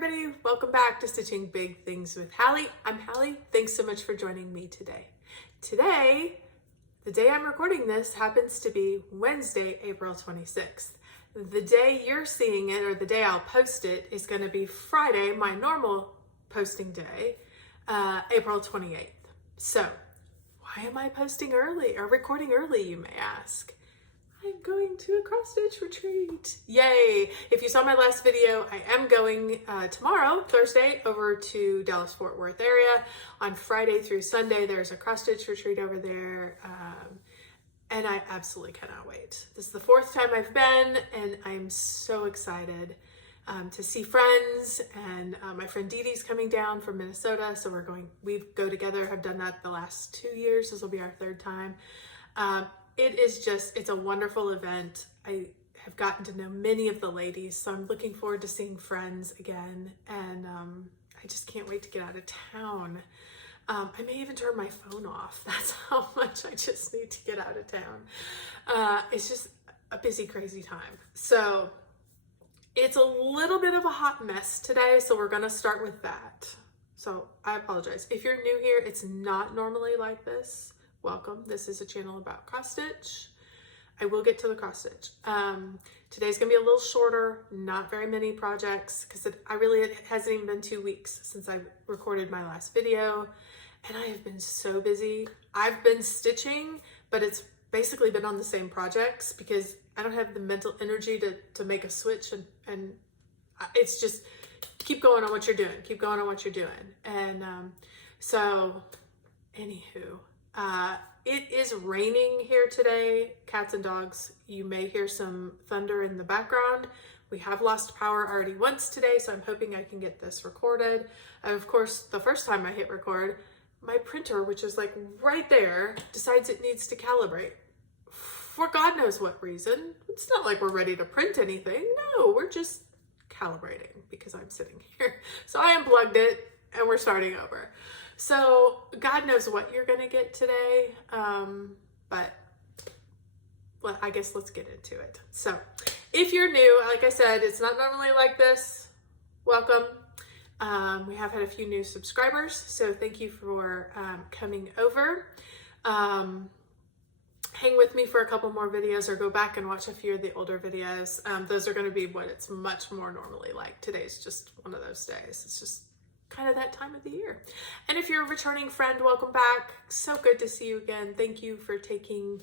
everybody, welcome back to Stitching Big Things with Hallie. I'm Hallie. Thanks so much for joining me today. Today, the day I'm recording this happens to be Wednesday, April 26th. The day you're seeing it, or the day I'll post it, is going to be Friday, my normal posting day, April 28th. So, why am I posting early or recording early, you may ask? I'm going to a cross stitch retreat. Yay! If you saw my last video, I am going tomorrow, Thursday, over to Dallas-Fort Worth area. On Friday through Sunday, there's a cross stitch retreat over there. And I absolutely cannot wait. This is the fourth time I've been, and I'm so excited to see friends. And my friend Dee Dee's coming down from Minnesota, so we go together, have done that the last 2 years. This will be our third time. It's a wonderful event. I have gotten to know many of the ladies, so I'm looking forward to seeing friends again. And I just can't wait to get out of town. I may even turn my phone off. That's how much I just need to get out of town. It's just a busy, crazy time. So it's a little bit of a hot mess today, so we're gonna start with that. So I apologize. If you're new here, it's not normally like this. Welcome. This is a channel about cross stitch. I will get to the cross stitch. Today's gonna be a little shorter, not very many projects, because it hasn't even been 2 weeks since I recorded my last video, and I have been so busy. I've been stitching, but it's basically been on the same projects because I don't have the mental energy to make a switch, and it's just keep going on what you're doing, keep going on what you're doing. And so anywho, it is raining here today. Cats and dogs, you may hear some thunder in the background. We have lost power already once today, so I'm hoping I can get this recorded. And of course, the first time I hit record, my printer, which is like right there, decides it needs to calibrate. For God knows what reason. It's not like we're ready to print anything. No, we're just calibrating because I'm sitting here. So I unplugged it and we're starting over. So God knows what you're gonna get today, but well, I guess let's get into it. So if you're new, like I said, it's not normally like this. Welcome. We have had a few new subscribers, so thank you for coming over. Hang with me for a couple more videos or go back and watch a few of the older videos. Those are gonna be what it's much more normally like. Today's just one of those days. It's just kind of that time of the year. And if you're a returning friend, welcome back. So good to see you again. Thank you for taking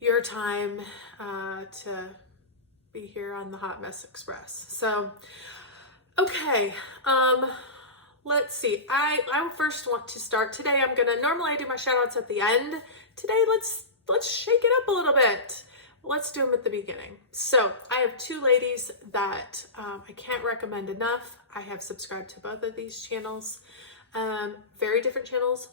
your time to be here on the Hot Mess Express. So, okay, let's see. I first want to start today. Normally I do my shout outs at the end. Today, let's shake it up a little bit. Let's do them at the beginning. So I have two ladies that I can't recommend enough. I have subscribed to both of these channels. Very different channels,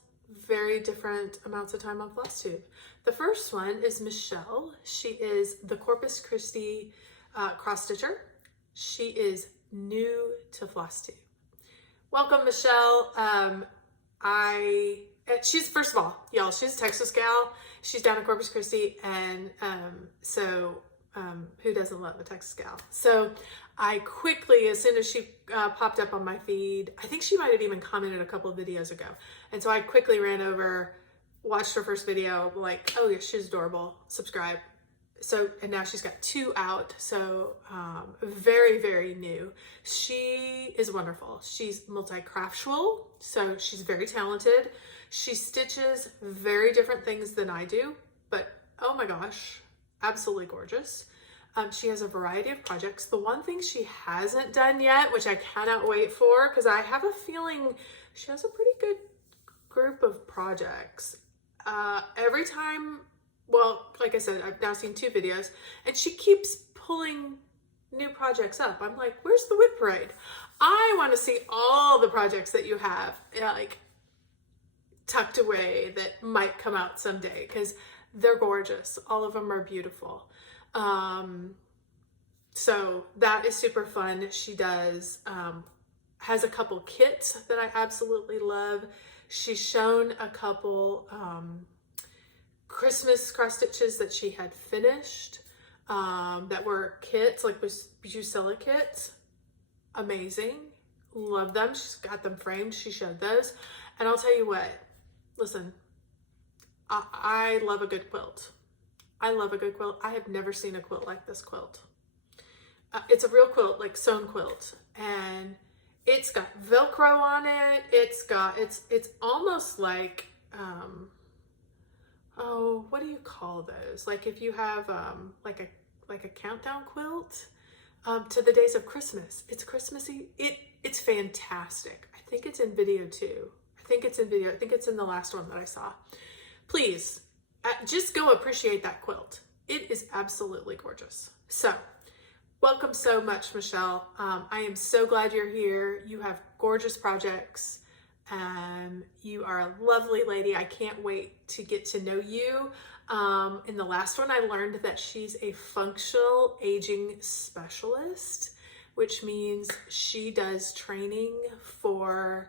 very different amounts of time on Flosstube. The first one is Michele. She is the Corpus Christi cross stitcher. She is new to Flosstube. Welcome, Michele. She's, first of all, y'all, she's a Texas gal. She's down in Corpus Christi, and who doesn't love a Texas gal? So I quickly, as soon as she popped up on my feed, I think she might have even commented a couple of videos ago. And so I quickly ran over, watched her first video, like, oh yeah, she's adorable, subscribe. So, and now she's got 2 out, so very, very new. She is wonderful. She's multi-craftual, so she's very talented. She stitches very different things than I do, but oh my gosh, absolutely gorgeous. She has a variety of projects. The one thing she hasn't done yet, which I cannot wait for, because I have a feeling she has a pretty good group of projects. Every time, well, like I said, I've now seen 2 videos, and she keeps pulling new projects up. I'm like, where's the whip parade? I want to see all the projects that you have, like, tucked away that might come out someday, because they're gorgeous. All of them are beautiful. So that is super fun. She does, has a couple kits that I absolutely love. She's shown a couple Christmas cross stitches that she had finished that were kits, like Buscella kits. Amazing. Love them. She's got them framed. She showed those. And I'll tell you what, listen, I love a good quilt. I love a good quilt. I have never seen a quilt like this quilt. It's a real quilt, like sewn quilt. And it's got Velcro on it. It's almost like, oh, what do you call those? Like if you have like a countdown quilt to the days of Christmas. It's Christmassy. It's fantastic. I think it's in video too. I think it's in the last one that I saw. Please, just go appreciate that quilt. It is absolutely gorgeous. So, welcome so much, Michele. I am so glad you're here. You have gorgeous projects. You are a lovely lady. I can't wait to get to know you. In the last one, I learned that she's a functional aging specialist, which means she does training for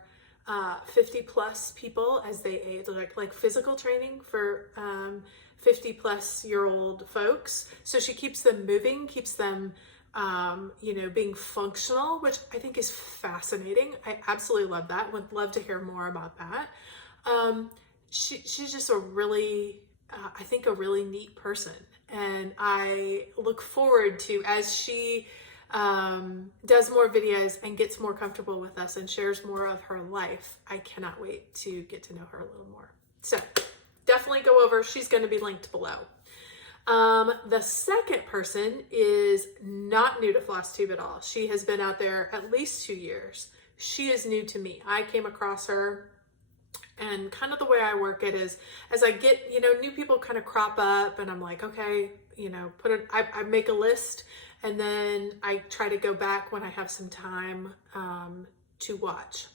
50 plus people as they age, like physical training for 50 plus year old folks. So she keeps them moving, keeps them being functional, which I think is fascinating. I absolutely love that. Would love to hear more about that. She's just a really, I think a really neat person. And I look forward to, as she does more videos and gets more comfortable with us and shares more of her life, I cannot wait to get to know her a little more. So definitely go over. She's going to be linked below. The second person is not new to Flosstube at all. She has been out there at least 2 years. She is new to me. I came across her, and kind of the way I work it is, as I get, new people kind of crop up, and I'm like, okay, I make a list, and then I try to go back when I have some time to watch.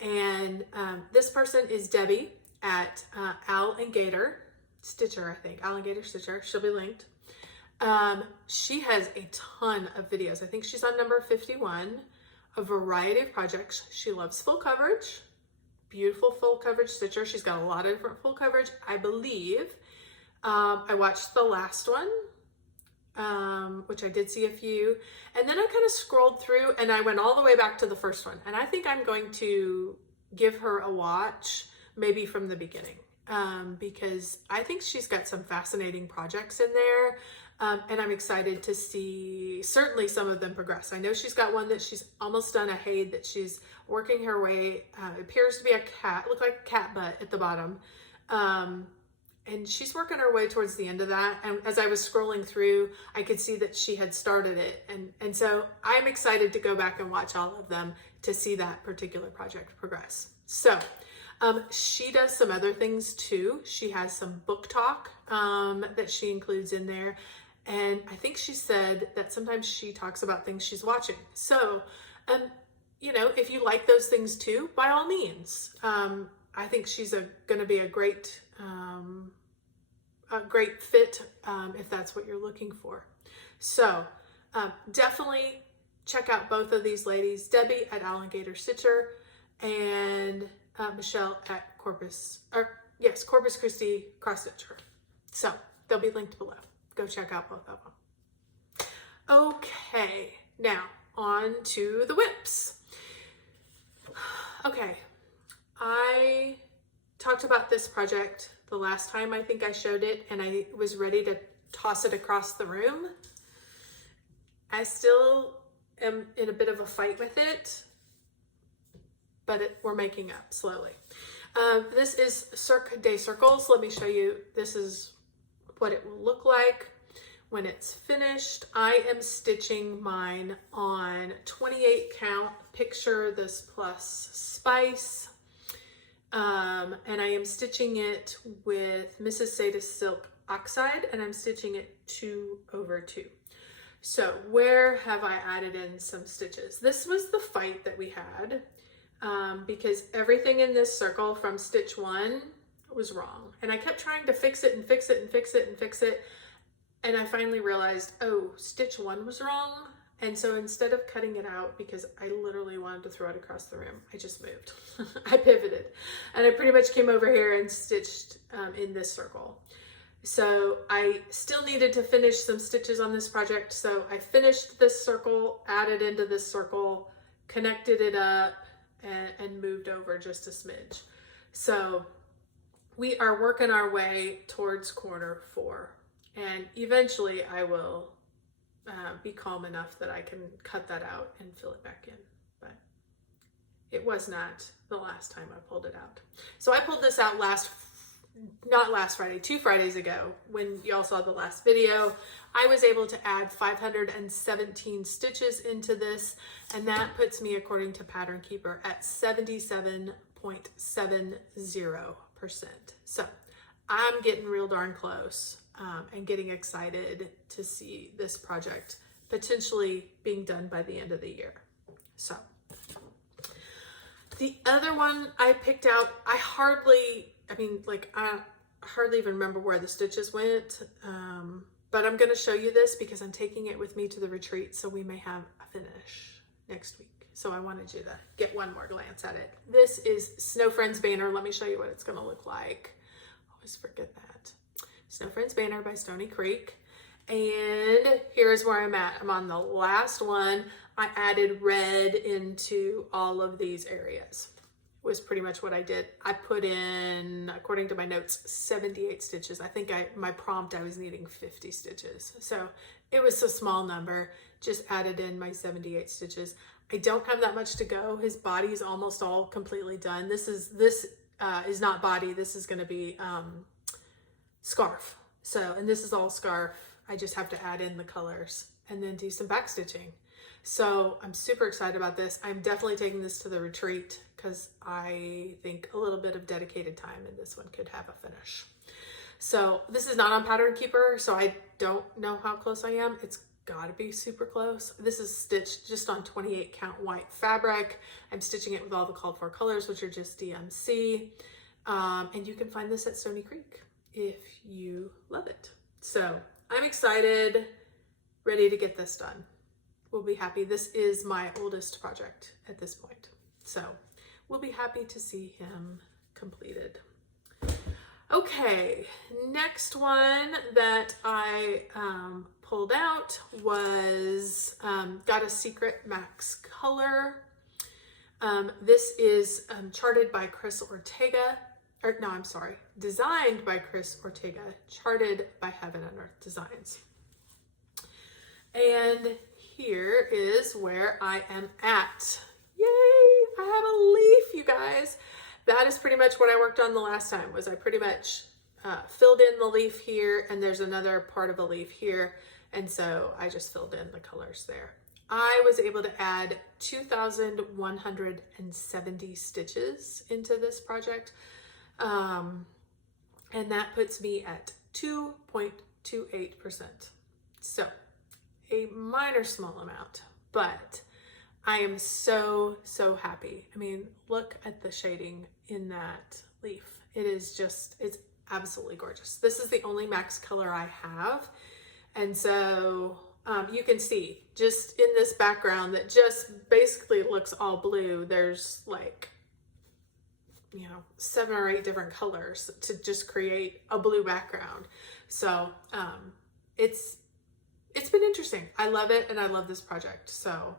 And this person is Debbie at Al and Gator Stitcher, I think. Al and Gator Stitcher. She'll be linked. She has a ton of videos. I think she's on number 51, a variety of projects. She loves full coverage. Beautiful full coverage stitcher. She's got a lot of different full coverage, I believe. I watched the last one, which I did see a few. And then I kind of scrolled through and I went all the way back to the first one. And I think I'm going to give her a watch, maybe from the beginning, because I think she's got some fascinating projects in there. And I'm excited to see certainly some of them progress. I know she's got one that she's almost done, a Haid that she's working her way. It appears to be a cat, look like a cat butt at the bottom. And she's working her way towards the end of that. And as I was scrolling through, I could see that she had started it. And so I'm excited to go back and watch all of them to see that particular project progress. So she does some other things too. She has some book talk that she includes in there. And I think she said that sometimes she talks about things she's watching. So, if you like those things too, by all means. I think she's going to be a great fit if that's what you're looking for. So definitely check out both of these ladies, Debbie at Alligator Stitcher and Michele at Corpus Christi Cross Stitcher. So they'll be linked below. Go check out both of them. Okay, now on to the whips. Okay, I talked about this project the last time I think I showed it, and I was ready to toss it across the room. I still am in a bit of a fight with it, but we're making up slowly. This is Circa Day Circles. Let me show you. This is what it will look like when it's finished. I am stitching mine on 28 count. Picture this plus spice. And I am stitching it with Mrs. Sadis Silk Oxide, and I'm stitching it 2/2. So where have I added in some stitches? This was the fight that we had because everything in this circle from stitch 1 was wrong. And I kept trying to fix it and fix it and fix it and fix it. And I finally realized, oh, stitch 1 was wrong. And so instead of cutting it out, because I literally wanted to throw it across the room, I just moved. I pivoted. And I pretty much came over here and stitched in this circle. So I still needed to finish some stitches on this project. So I finished this circle, added into this circle, connected it up and moved over just a smidge. So we are working our way towards corner 4, and eventually I will be calm enough that I can cut that out and fill it back in. But it was not the last time I pulled it out. So I pulled this out not last Friday, 2 Fridays ago, when y'all saw the last video. I was able to add 517 stitches into this, and that puts me, according to Pattern Keeper, at 77.70%. So I'm getting real darn close, and getting excited to see this project potentially being done by the end of the year. So the other one I picked out, I hardly even remember where the stitches went, but I'm going to show you this because I'm taking it with me to the retreat, so we may have a finish next week. So I wanted you to get one more glance at it. This is Snow Friends Banner. Let me show you what it's going to look like. I always forget that. Snow Friends Banner by Stony Creek. And here's where I'm at. I'm on the last one. I added red into all of these areas. Was pretty much what I did. I put in, according to my notes, 78 stitches. I think my prompt, I was needing 50 stitches. So it was a small number, just added in my 78 stitches. I don't have that much to go. His body is almost all completely done. This is not body. This is gonna be scarf. So, and this is all scarf. I just have to add in the colors and then do some back stitching. So I'm super excited about this. I'm definitely taking this to the retreat because I think a little bit of dedicated time and this one could have a finish. So this is not on Pattern Keeper, so I don't know how close I am. It's gotta be super close. This is stitched just on 28 count white fabric. I'm stitching it with all the called for colors, which are just DMC. And you can find this at Stony Creek if you love it. So I'm excited, ready to get this done. We'll be happy. This is my oldest project at this point. So we'll be happy to see him completed. Okay, next one that I pulled out was got a Secret Max color. This is charted by Chris Ortega, designed by Chris Ortega, charted by Heaven and Earth Designs. And here is where I am at. Yay, I have a leaf, you guys. That is pretty much what I worked on the last time, was I pretty much filled in the leaf here, and there's another part of a leaf here. And so I just filled in the colors there. I was able to add 2,170 stitches into this project. And that puts me at 2.28%. So a minor small amount, but I am so, so happy. I mean, look at the shading in that leaf. It is just, it's absolutely gorgeous. This is the only Max color I have. And so you can see just in this background that just basically looks all blue. There's like, 7 or 8 different colors to just create a blue background. So it's been interesting. I love it, and I love this project. So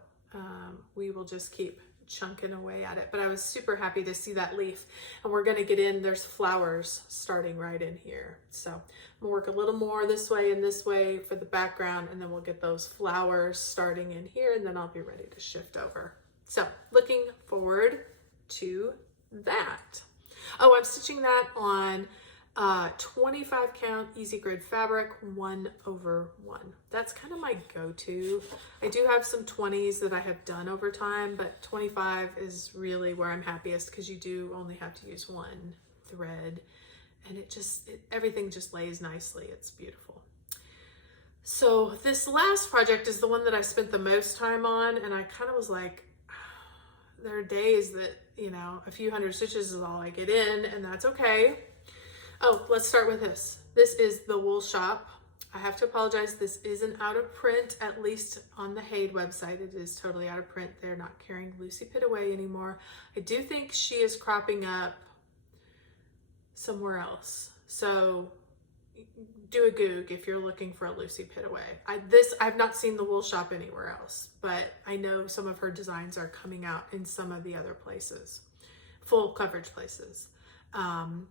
we will just keep chunking away at it. But I was super happy to see that leaf, and we're gonna get in, there's flowers starting right in here. So I'm gonna work a little more this way and this way for the background, and then we'll get those flowers starting in here, and then I'll be ready to shift over. So looking forward to that. Oh, I'm stitching that on 25 count easy grid fabric 1/1. That's kind of my go-to. I do have some 20s that I have done over time, but 25 is really where I'm happiest because you do only have to use one thread, and everything just lays nicely. It's beautiful. So this last project is the one that I spent the most time on, and I kind of was like, there are days that, a few hundred stitches is all I get in, and that's okay. Oh, let's start with this. This is the Wool Shop. I have to apologize. This isn't out of print, at least on the Haid website. It is totally out of print. They're not carrying Lucy Pitt away anymore. I do think she is cropping up somewhere else. So do a Goog if you're looking for a Lucy Pitaway. I've not seen the wool shop anywhere else, but I know some of her designs are coming out in some of the other places, full coverage places. And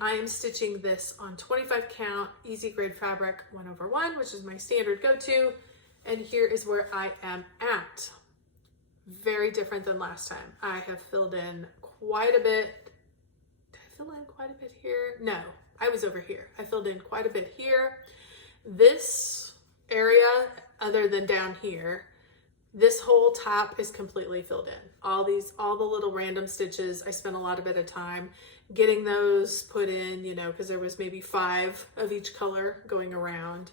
I am stitching this on 25 count, easy grade fabric 1/1, which is my standard go-to. And here is where I am at. Very different than last time. I have filled in quite a bit. Did I fill in quite a bit here? No, I was over here. I filled in quite a bit here. This area, other than down here, this whole top is completely filled in. All the little random stitches, I spent a lot of bit of time getting those put in, you know, because there was maybe 5 of each color going around.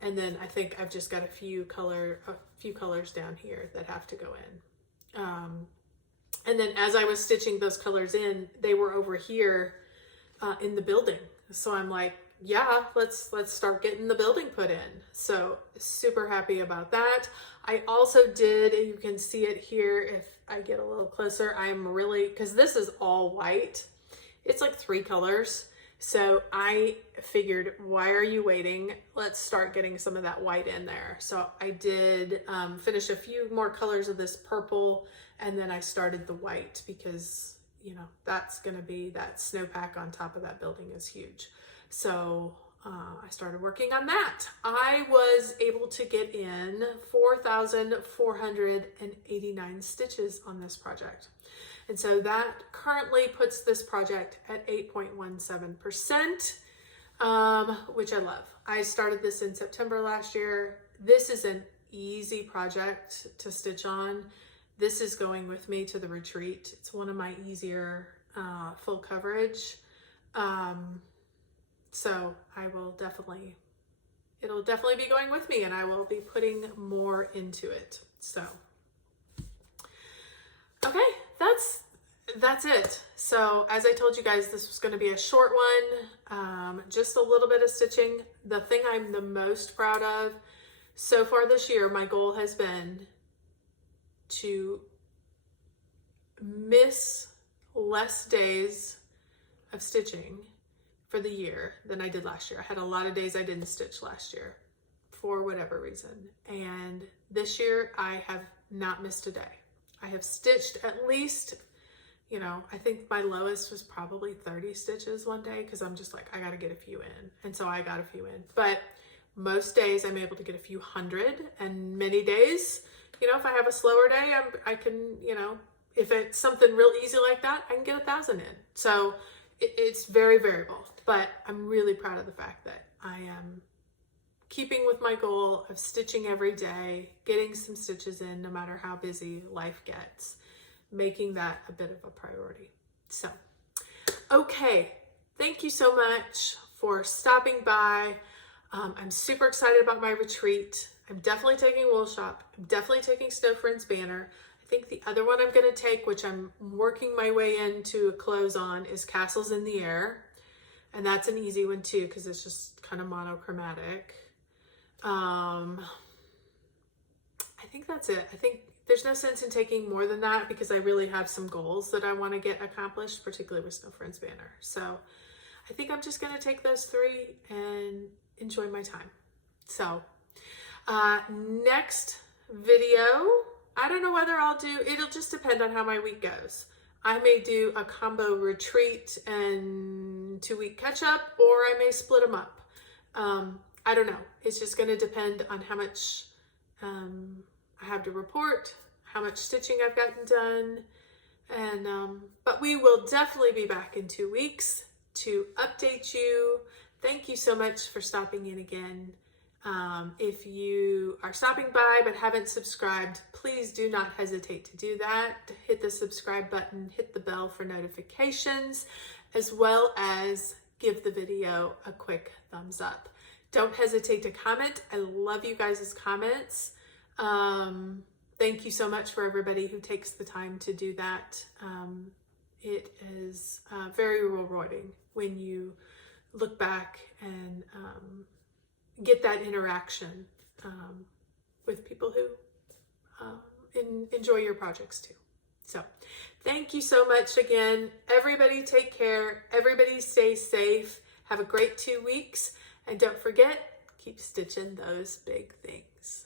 And then I think I've just got a few colors down here that have to go in. And then as I was stitching those colors in, they were over here in the building. So I'm like, yeah, let's start getting the building put in. So super happy about that. I also did, and you can see it here if I get a little closer, I'm really, because this is all white. It's like 3 colors. So I figured, why are you waiting? Let's start getting some of that white in there. So I did finish a few more colors of this purple, and then I started the white because, you know, that's going to be, that snowpack on top of that building is huge. So I started working on that. I was able to get in 4,489 stitches on this project. And so that currently puts this project at 8.17%, which I love. I started this in September last year. This is an easy project to stitch on. This is going with me to the retreat. It's one of my easier full coverage. So it'll definitely be going with me, and I will be putting more into it. So, okay, that's it. So as I told you guys, this was going to be a short one, just a little bit of stitching. The thing I'm the most proud of so far this year, my goal has been to miss less days of stitching for the year than I did last year. I had a lot of days I didn't stitch last year for whatever reason. And this year I have not missed a day. I have stitched at least, you know, I think my lowest was probably 30 stitches one day because I'm just like, I got to get a few in. And so I got a few in. But most days I'm able to get a few hundred, and many days, you know, if I have a slower day, I can, you know, if it's something real easy like that, I can get 1,000 in. So it's very variable, but I'm really proud of the fact that I am keeping with my goal of stitching every day, getting some stitches in no matter how busy life gets, making that a bit of a priority. So, okay, thank you so much for stopping by. I'm super excited about my retreat. I'm definitely taking Wool Shop. I'm definitely taking Snow Friends Banner. I think the other one I'm going to take, which I'm working my way into a close on, is Castles in the Air. And that's an easy one too, because it's just kind of monochromatic. I think that's it. I think there's no sense in taking more than that because I really have some goals that I want to get accomplished, particularly with Snow Friends Banner. So I think I'm just going to take those 3 and enjoy my time. So next video, I don't know whether I'll do, it'll just depend on how my week goes. I may do a combo retreat and 2-week catch up, or I may split them up. I don't know. It's just going to depend on how much I have to report, how much stitching I've gotten done. And but we will definitely be back in 2 weeks to update you. Thank you so much for stopping in again. If you are stopping by but haven't subscribed, please do not hesitate to do that. Hit the subscribe button, hit the bell for notifications, as well as give the video a quick thumbs up. Don't hesitate to comment. I love you guys' comments. Thank you so much for everybody who takes the time to do that. It is very rewarding when you look back and get that interaction with people who enjoy your projects too. So thank you so much again. Everybody take care. Everybody stay safe. Have a great 2 weeks, and don't forget, keep stitching those big things.